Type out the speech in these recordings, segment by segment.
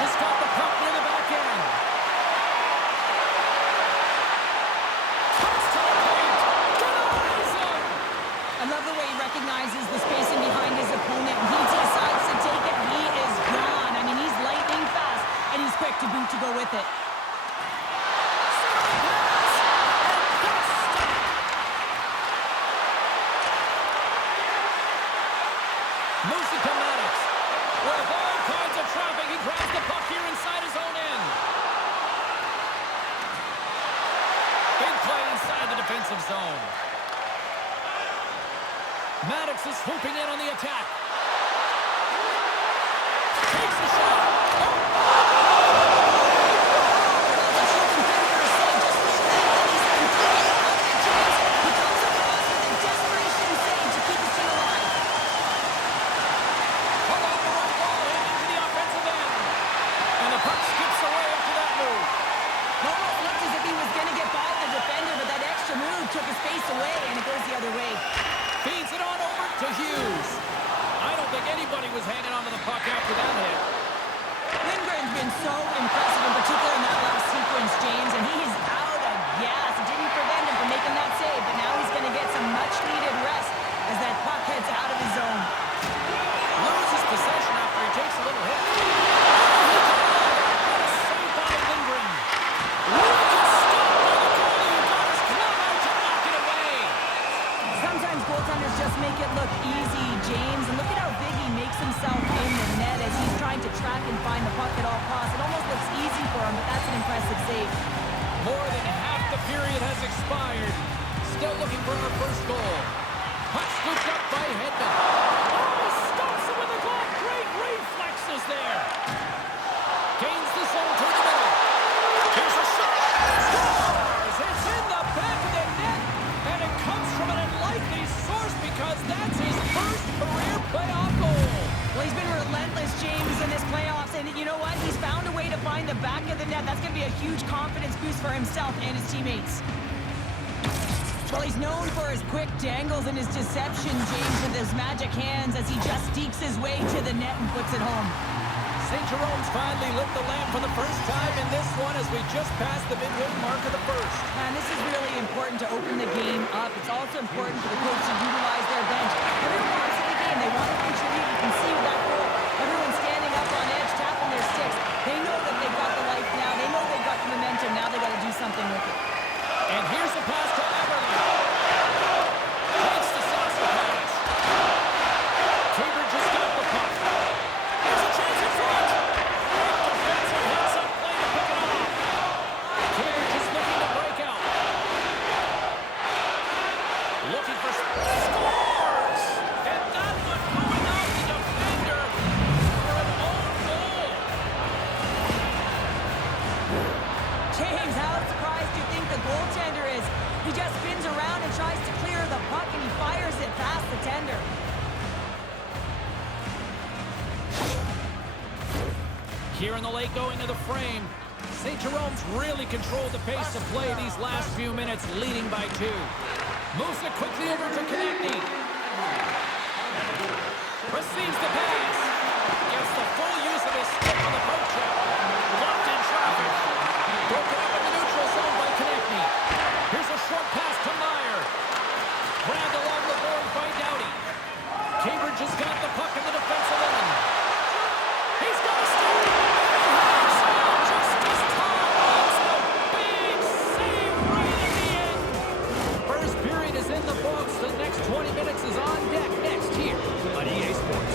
just got the puck near the back end. Cuts to the paint. Denies him. I love the way he recognizes the spacing behind his opponent. He decides to take it. He is gone. I mean, he's lightning fast, and he's quick to boot to go with it. With all kinds of traffic, he grabs the puck here inside his own end. Big play inside the defensive zone. Maddox is swooping in on the attack. Takes a shot. Took his face away, and it goes the other way. Feeds it on over to Hughes. I don't think anybody was hanging on to the puck after that hit. Lindgren's been so impressive, in particular in that last sequence, James, and he's out of gas. It didn't prevent him from making that save, but now he's going to get some much-needed rest as that puck heads out of his zone. Loses possession after he takes a little hit. Saved by Lindgren. Sometimes goaltenders just make it look easy, James. And look at how big he makes himself in the net as he's trying to track and find the puck at all costs. It almost looks easy for him, but that's an impressive save. More than half the period has expired. Still looking for our first goal. Puck scooped up by Hedman. Oh, stops him with the glove. Great reflexes there. Gains the zone through the middle. Here's a shot. Scores! It's in the back of the net. And it comes from an unlikely source because that's his first career playoff goal. Well, he's been relentless, James, in this playoffs. And you know what? He's found a way to find the back of the net. That's going to be a huge confidence boost for himself and his teammates. Well, he's known for his quick dangles and his deception, James, with his magic hands as he just sneaks his way to the net and puts it home. St. Jerome's finally lit the lamp for the first time in this one as we just passed the midway mark of the first. And this is really important to open the game up. It's also important for the coach to utilize their bench. Everyone wants in the game. They want to contribute. You can see with that goal, everyone standing up on edge, tapping their sticks. They know that they've got the life now. They know they've got the momentum. Now they've got to do something with it. And here's the pass to Everly. Takes the saucer pass. Cambridge has got the puck. There's a chance in front. Great defensive hits on play to pick it off. Cambridge is looking to break out. Looking for scores. And that one going off the defender for an own goal. James, how surprised do you think the goaltender is? He just spins around and tries to clear the puck, and he fires it past the tender. Here in the late going of the frame, St. Jerome's really controlled the pace of play these last few minutes, leading by 2. Moves it quickly over to Konechny. Receives the pass. Gets the full use of his stick on the poke check. Blocked in traffic. Broken up in the neutral zone by Konechny. Here's a short pass to Meyer. Grabbed along the board by Doughty. Cambridge has got the puck in the defensive end. He's got a steal. Just as time makes the big save right at the end. First period is in the books. The next 20 minutes is on deck next here on EA Sports.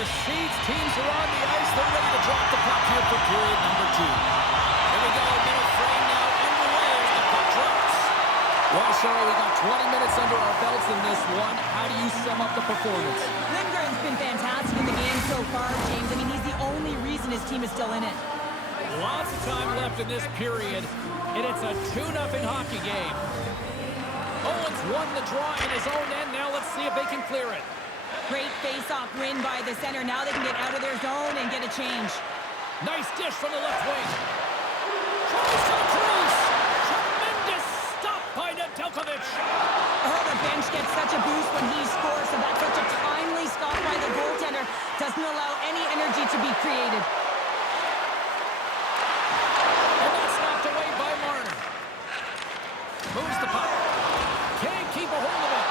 Seeds, teams are on the ice. They're ready to drop the puck here for period number 2. Here we go, middle frame now underway as the puck drops. Well, So we got 20 minutes under our belts in this one. How do you sum up the performance? Lindgren's been fantastic in the game so far, James. I mean, he's the only reason his team is still in it. Lots of time left in this period, and it's a 2-0 hockey game. Owens won the draw in his own end. Now let's see if they can clear it. Great face-off win by the center. Now they can get out of their zone and get a change. Nice dish from the left wing. Tries to the crease. Tremendous stop by Nedeljkovic. Oh, the bench gets such a boost when he scores, so that's such a timely stop by the goaltender. Doesn't allow any energy to be created. And that's knocked away by Marner. Moves the puck. Can't keep a hold of it.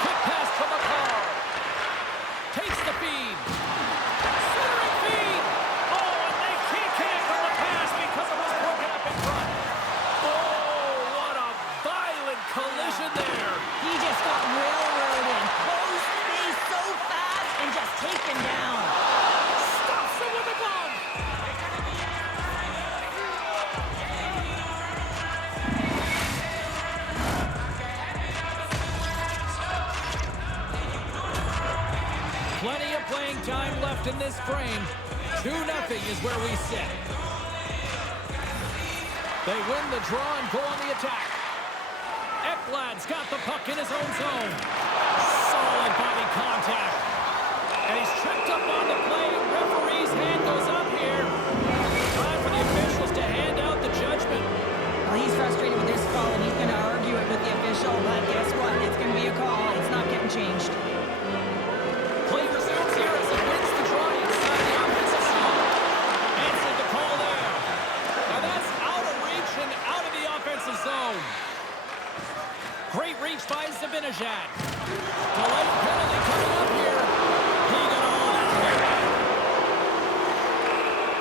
Quick pass from the car. Takes the feed. Centering feed. Oh, and they can't connect on the pass because it was broken up in front. Oh, what a violent collision there. He just got railroaded. Close space so fast and just taken down. Stops it with a glove. Plenty of playing time left in this frame. 2-0 is where we sit. They win the draw and go on the attack. Ekblad's got the puck in his own zone. Solid body contact. And he's tripped up on the play. Referee's hand goes up here. Time for the officials to hand out the judgment. Well, he's frustrated with this call, and he's going to argue it with the official, but guess what? It's going to be a call. It's not getting changed. Play resumes here as he wins the draw inside the offensive zone. Answered the call there. And that's out of reach and out of the offensive zone. Great reach by Zibanejad. Delayed penalty coming up here. He got all out of it.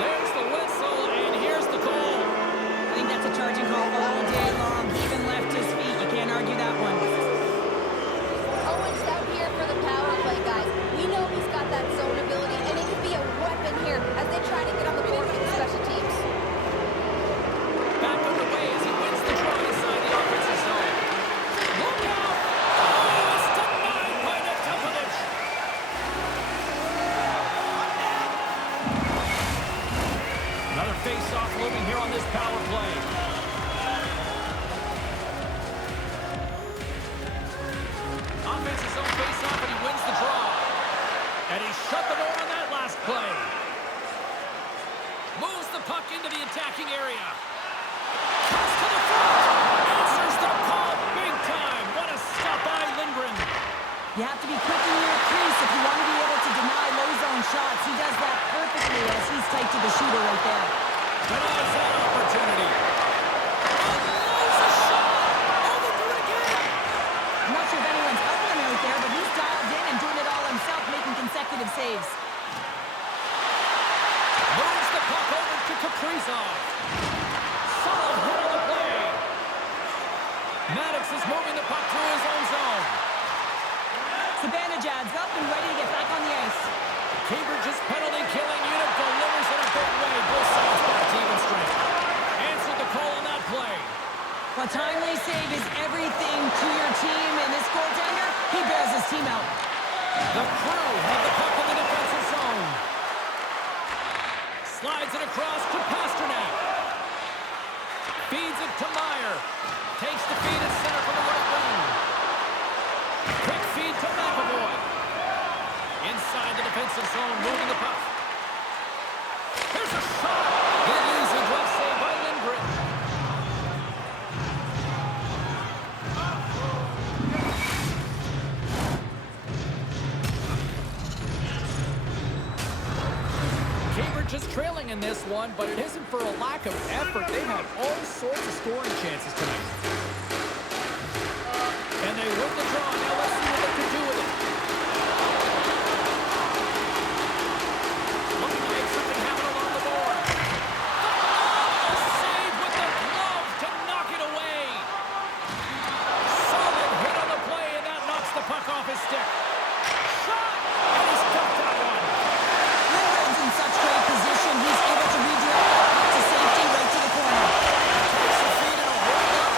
There's the whistle, and here's the call. I think that's a charging call all day long. He even left his feet. You can't argue that one. Owens out here for the power play, guys. We know he's got that zone ability, and it can be a weapon here as they try to get on the board for the special teams. Back underway as he wins the draw inside the offensive zone. Look out! Oh, it's denied by Nedeljkovic. Another face-off looming here on this power play. Offensive zone face-off, and he wins the draw. And he shut the door on that last play. Moves the puck into the attacking area. Cuts to the front. Answers the call big time. What a stop by Lindgren. You have to be quick in your crease if you want to be able to deny low zone shots. He does that perfectly as he's tight to the shooter right there. Denies that opportunity. And blows a shot. Oh, they do it again. I'm not sure if anyone's helping him out there, but he's dialed in and doing it all himself, making consecutive saves. Moves the puck over to Kaprizov. Solid hit on the play. Maddox is moving the puck through his own zone. Zibanejad's up and ready to get back on the ice. Cambridge's penalty-killing unit delivers in a big way. Both sides back to even strength. Answered the call on that play. A timely save is everything to your team, and this goaltender, he bails his team out. The Crew have the puck in the defensive zone. Slides it across to Pasternak. Feeds it to Meyer. Takes the feed at center from the right wing. Quick feed to McAvoy. Inside the defensive zone, moving the puck. Here's a shot. Good easy glove save by Lindgren. Cambridge is trailing in this one, but it isn't for a lack of effort. They've had all sorts of scoring chances tonight. And they win the draw. Now let's see what they can do with it. Looking to make something happen along the board. The save with the glove to knock it away. Solid hit on the play, and that knocks the puck off his stick. Shot! And he's got that one. Lindgren's in such great position, he's able to redirect the puck to safety right to the corner. Takes the feed and a hold-up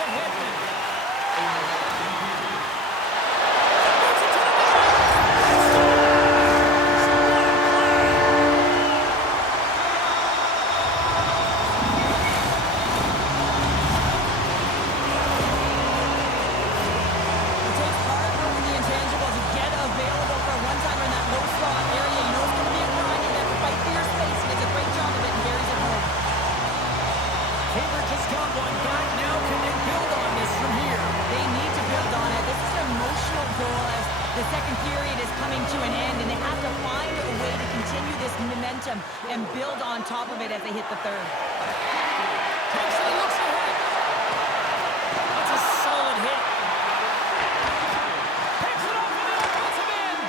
to Hedman. It takes hard work in the intangibles to get available for a one-timer in that low slot area. You know it's going to be a grind. You have to fight for your space. He does a great job of it and carries it home. Cambridge has got one back. Now can they build on this from here? They need to build on it. This is an emotional goal as the second period is coming to an end, and they have to find a way to continue this momentum and build on top of it as they hit the third. Takes it and looks ahead. That's a solid hit. Picks it off in the offensive end.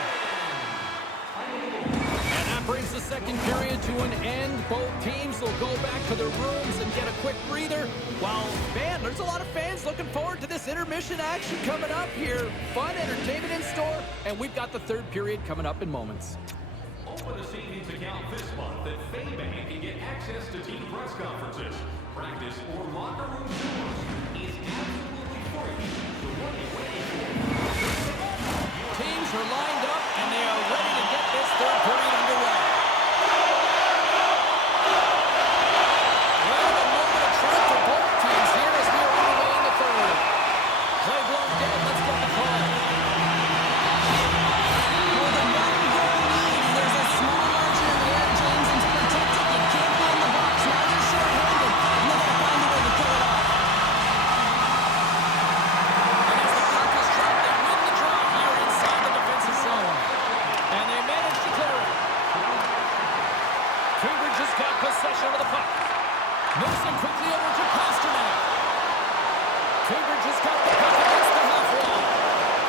And that brings the second period to an end. Both teams will go back to their rooms and get a quick breather. While, man, there's a lot of fans looking forward to this intermission action coming up here. Fun entertainment in store, and we've got the third period coming up in moments. Open a savings account this month at FayBank and get access to team press conferences, practice, or locker room tours. Is absolutely free. So what are you waiting for? Teams are lined up, and they are ready to get this third period underway. Well, a moment of truth for both teams here as we are underway in the third. Play blown dead. Let's get the call. With a one-goal lead, there's a small margin of error, James, and to protect it, you can't be in the box. Now you're short-handed, and they gotta find a way to kill it off. And as the puck is dropped, they win the draw here inside the defensive zone. And they manage to clear it. Cambridge has got possession of the puck. Moves it quickly over to Pasternak. Cambridge has got the puck against the half wall.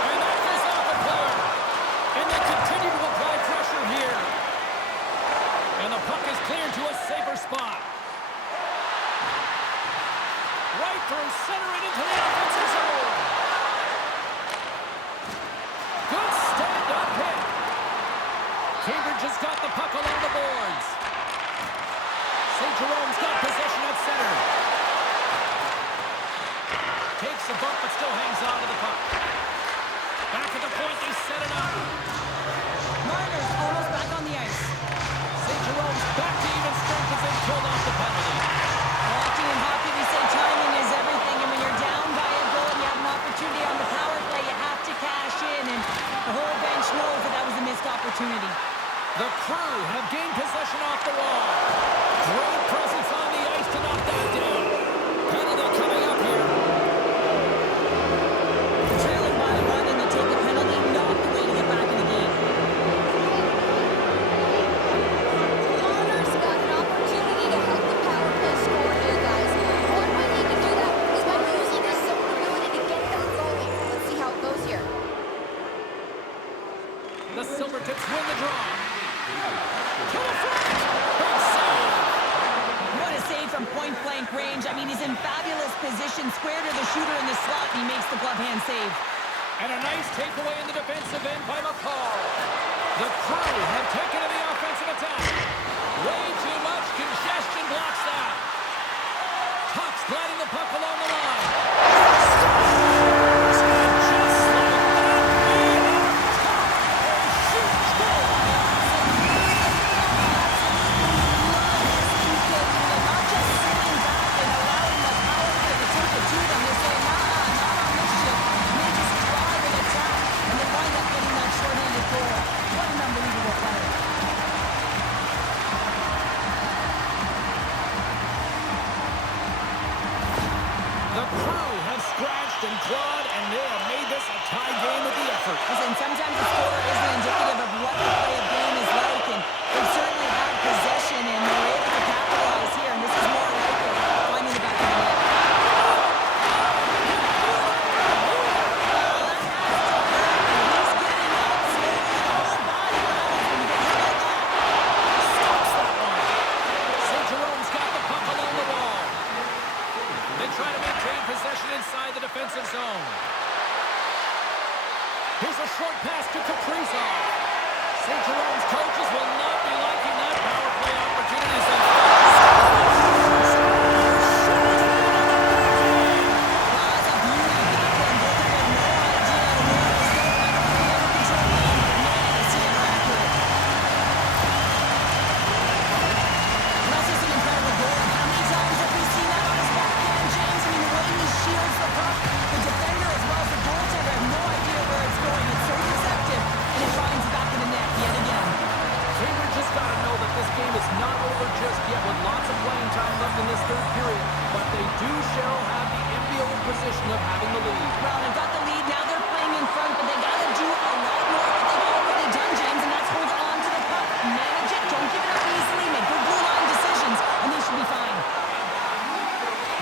And that goes off the player. And they continue to apply pressure here. And the puck is cleared to a safer spot. Right through center and into the offensive zone. Good stand-up hit. Cambridge has got the puck along the boards. St. Jerome's got possession at center. Takes a bump but still hangs on to the puck. Back at the point, they set it up. Marner's almost back on the ice. St. Jerome's back to even strength as they pulled off the penalty. Hockey and hockey, we say timing is everything, and when you're down by a goal and you have an opportunity on the power play, you have to cash in, and the whole bench knows that that was a missed opportunity. The Crew have gained possession off the wall. Great presence on the ice to knock that down. Penalty coming up here. The trailing by one and they take the penalty, not the way to get back in the game. Connor's got an opportunity to help the power play score here, guys. One way he can do that is by using his zone ability to get that going. Let's see how it goes here. The Silvertips win the draw. To the front. Big save. What a save from point-blank range. I mean, he's in fabulous position, square to the shooter in the slot, and he makes the glove hand save. And a nice takeaway in the defensive end by McCall. The Crew have taken to the offensive attack. Way too much congestion blocks that. Tuck's gliding the puck along the line. Scores! And just like that, we are top. A huge goal. Not just sitting back and allowing the power play to take it to them. They say, nah, not on this ship. And they just drive and attack, and they wind up getting that short-handed goal. What an unbelievable player. The Crew have scratched and clawed, and they have made this a tie game with the effort. Listen, sometimes the score isn't indicative of what the play of game is like, and they've certainly had possession, and they were able to capitalize here, and this is more like it, finding the back of the net. Stops that one. St. Jerome's got the puck along the wall. They try to maintain possession inside the defensive zone. Here's a short pass to Kaprizov. St. Jerome's coaches will not be liking that power play opportunity. frustration of having the lead. Well, they've got the lead. Now they're playing in front, but they got to do a lot more than they've already done, James, and that's hold on to the puck. Manage it. Don't give it up easily. Make good blue line decisions, and they should be fine.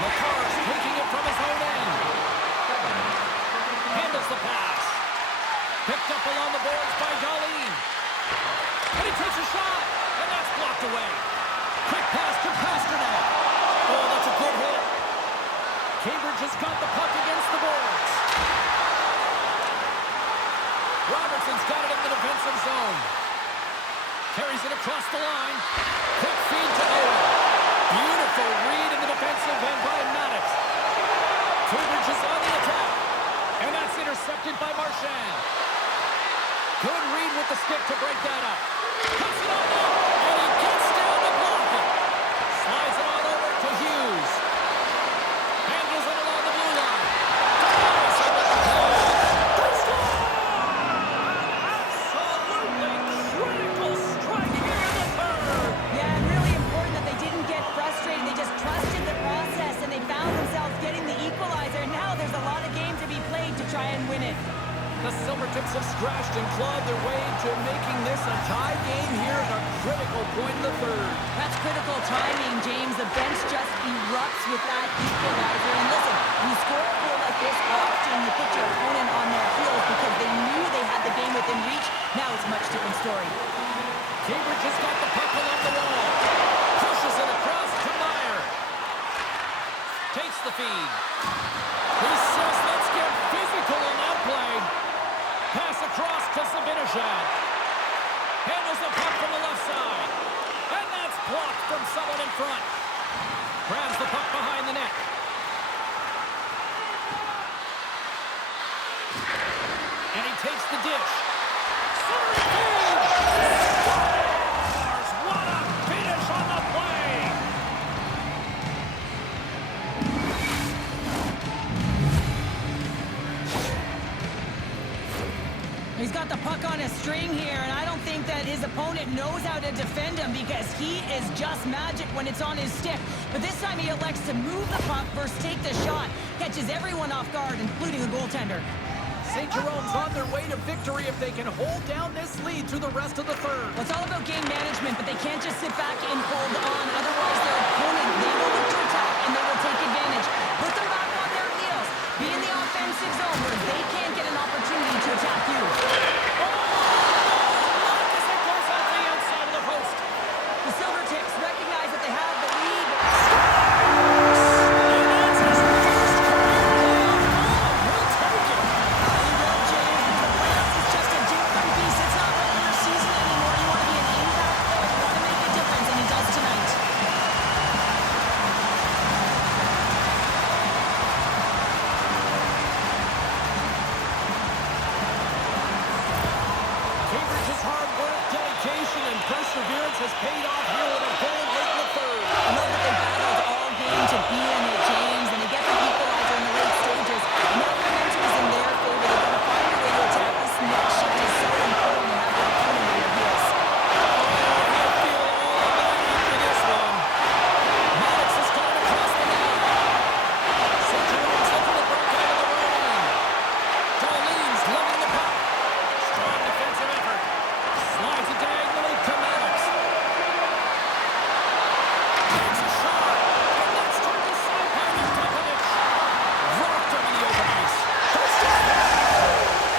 McCarr's taking it from his own end. Handles the pass. Picked up along the boards by Darlene. And he takes a shot, and that's blocked away. Quick pass to Pasternak. Oh, that's a good hit. Cambridge has got the puck against the boards. Robertson's got it in the defensive zone. Carries it across the line. Quick feed to Owen. Beautiful read in the defensive end by Maddox. Cambridge is on the attack. And that's intercepted by Marchand. Good read with the stick to break that up. Puts it on net, and he gets down to block it. Slides it on over to Hughes. Handles it along the blue line. Dives into the goal. They score! Absolutely critical strike here in the third. Yeah, and really important that they didn't get frustrated. They just trusted the process, and they found themselves getting the equalizer. Now there's a lot of game to be played to try and win it. The Silvertips have scratched and clawed their way to making this a tie game here at a critical point in the third. That's critical timing, James. The bench just erupts with that equalizer. And listen, you score a goal like this, often you put your opponent on their heels because they knew they had the game within reach. Now it's a much different story. Cambridge has got the puck along the wall. Pushes it across to Meyer. Takes the feed. He says, let's get physical on that play. Pass across to Sabinishad. Handles the puck from the left side. And that's blocked from someone in front. Grabs the puck behind the net. And he takes the dish. Centering feed! Scores! What a finish on the play! He's got the puck on a string here, and I don't think that his opponent knows how to defend him because he is just magic when it's on his stick. But this time he elects to move the puck versus take the shot. Catches everyone off guard, including the goaltender. St. Jerome's on their way to victory if they can hold down this lead through the rest of the third. Well, it's all about game management, but they can't just sit back and hold on. Otherwise, their opponent, they will look to attack, and they will take advantage. Put them back on their heels. Be in the offensive zone where they can't get an opportunity to attack you. As it goes off the outside of the post. The Silvertips recognize that they have the lead. And that's his first career playoff goal. He'll take it. You know, James, the playoffs is just a different beast. It's not regular season anymore. You want to be an impact player. You want to make a difference, and he does tonight. Cambridge's hard work, dedication, and perseverance has paid off here with a goal late in the third. I know that they battled all game to be in it, James, and they get the equalizer in the late stages. And now the momentum is in their favor. They've got to find a way to attack. This next shift is so important to have their opponent on their heels. I feel all of that after this one. Maddox has got it across the net. St. Jerome's looking to break out of the right end. Darlene's loving the puck. Strong defensive effort. Slides it diagonally to Maddox. Takes a shot. And that's turned aside by Nedeljkovic. Dropped him in the open ice. Touchdown!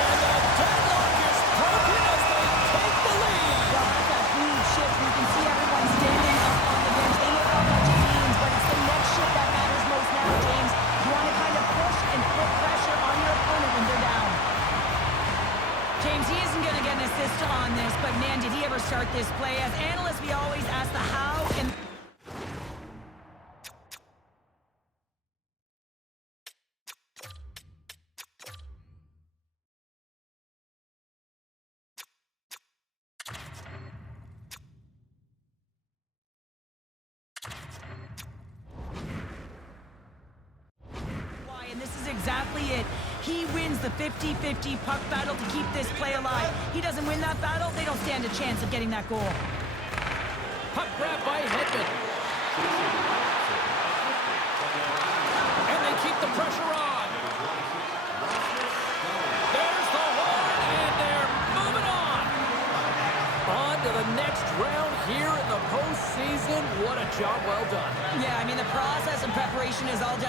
And the deadlock is broken as they take the lead. Well, that's that huge shift. You can see everyone standing up on the bench. They know how much it means, but it's the next shift that matters most now, James. You want to kind of push and put pressure on your opponent when they're down. James, he isn't going to get an assist on this, but man, did he ever start this play. As analysts, we always ask the how and... And this is exactly it. He wins the 50-50 puck battle to keep this play alive. He doesn't win that battle, they don't stand a chance of getting that goal. Puck grab by Hedman. And they keep the pressure on.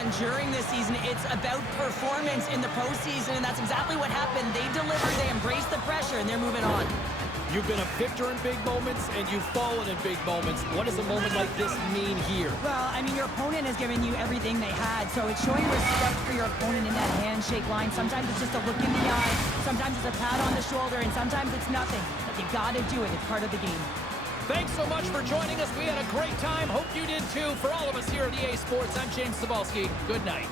done during this season. It's about performance in the postseason, and that's exactly what happened. They delivered, they embraced the pressure, and they're moving on. You've been a victor in big moments, and you've fallen in big moments. What does a moment like this mean here? Well, I mean, your opponent has given you everything they had, so it's showing respect for your opponent in that handshake line. Sometimes it's just a look in the eye, sometimes it's a pat on the shoulder, and sometimes it's nothing. But you got to do it. It's part of the game. Thanks so much for joining us. We had a great time. Hope you did too. For all of us here at EA Sports, I'm James Cebulski. Good night.